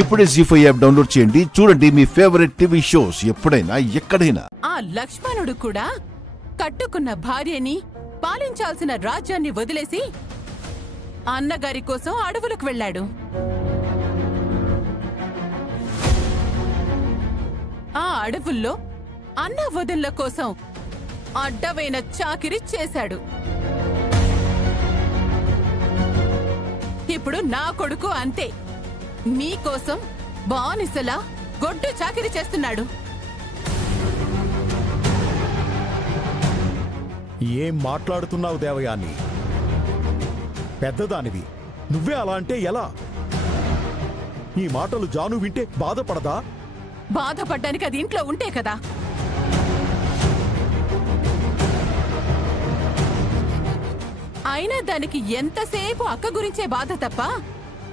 ఇప్పుడే జీ5 app download చేయండి. చూడండి మీ ఫేవరెట్ టీవీ షోస్ ఎప్పుడైనా ఎక్కడైనా. ఆ లక్ష్మణుడు కూడా కట్టుకున్న భార్యని పాలించాల్సిన రాజ్యాన్ని వదిలేసి అన్నగారి కోసం అడవులకు వెళ్ళాడు. ఆ అడవుల్లో అన్న వదిన్ల కోసం అడ్డవైన చాకిరి చేశాడు. ఇప్పుడు నా కొడుకు అంతే, మీకోసం బానిసలా గొడ్డు చాకిరి చేస్తున్నాడు. ఏం మాట్లాడుతున్నావు దేవయాని? పెద్దదానివి, నువ్వే అలా అంటే ఎలా? ఈ మాటలు జాను వింటే బాధపడదా? బాధపడ్డానికి అది ఇంట్లో ఉంటే కదా. అయినా దానికి ఎంతసేపు అక్క గురించే బాధ తప్ప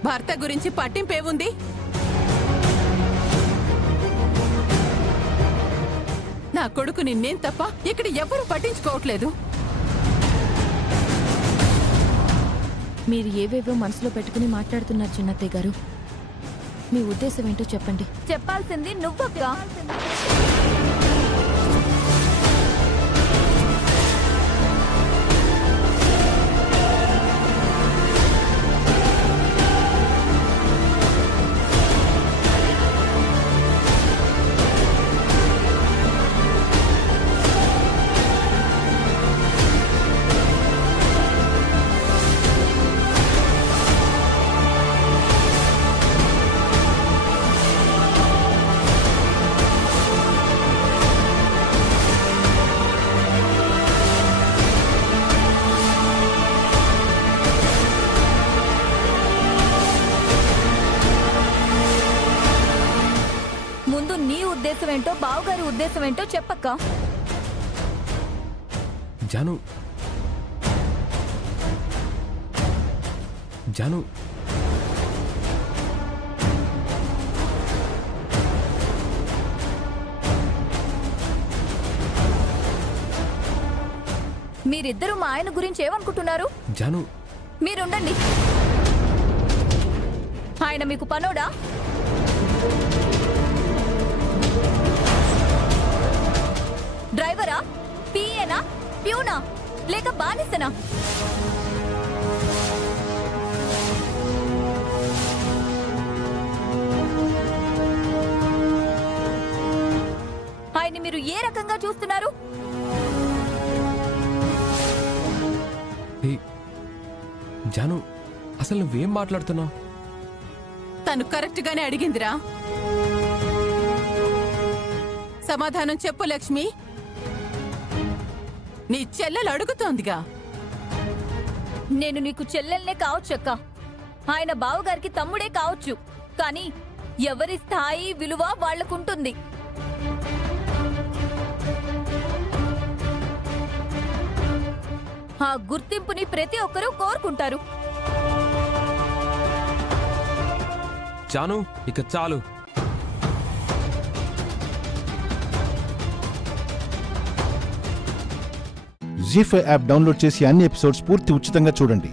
భర్త గురించి పట్టింపేవుంది? నా కొడుకుని నేను తప్ప ఇక్కడ ఎవరూ పట్టించుకోవట్లేదు. మీరు ఏవేవో మనసులో పెట్టుకుని మాట్లాడుతున్నారు చిన్నత్తయ్య గారు. మీ ఉద్దేశం ఏంటో చెప్పండి. చెప్పాల్సింది నువ్వక్క. ముందు నీ ఉద్దేశం ఏంటో బావగారి ఉద్దేశం ఏంటో చెప్పక్క. జాను జాను మీరిద్దరూ మా ఆయన గురించి ఏమనుకుంటున్నారు? జాను మీరుండండి. ఆయన మీకు పనోడా? డ్రైవరా? పిఏనా? ప్యూనా? లేక బానిసనా? ఆయన్ని మీరు ఏ రకంగా చూస్తున్నారు? జాను అసలు నువ్వేం మాట్లాడుతున్నావు? తను కరెక్ట్ గానే అడిగిందిరా. సమాధానం చెప్పు లక్ష్మి. నీ చెల్లెలు అడుగుతోందిగా. నేను నీకు చెల్లెల్నే కావచ్చక్క, ఆయన బావగారికి తమ్ముడే కావచ్చు. కానీ ఎవరి స్థాయి విలువ వాళ్లకుంటుంది. ఆ గుర్తింపుని ప్రతి ఒక్కరూ కోరుకుంటారు. జాను ఇక చాలు. జీ5 యాప్ డౌన్లోడ్ చేసి అన్ని ఎపిసోడ్స్ పూర్తి ఉచితంగా చూడండి.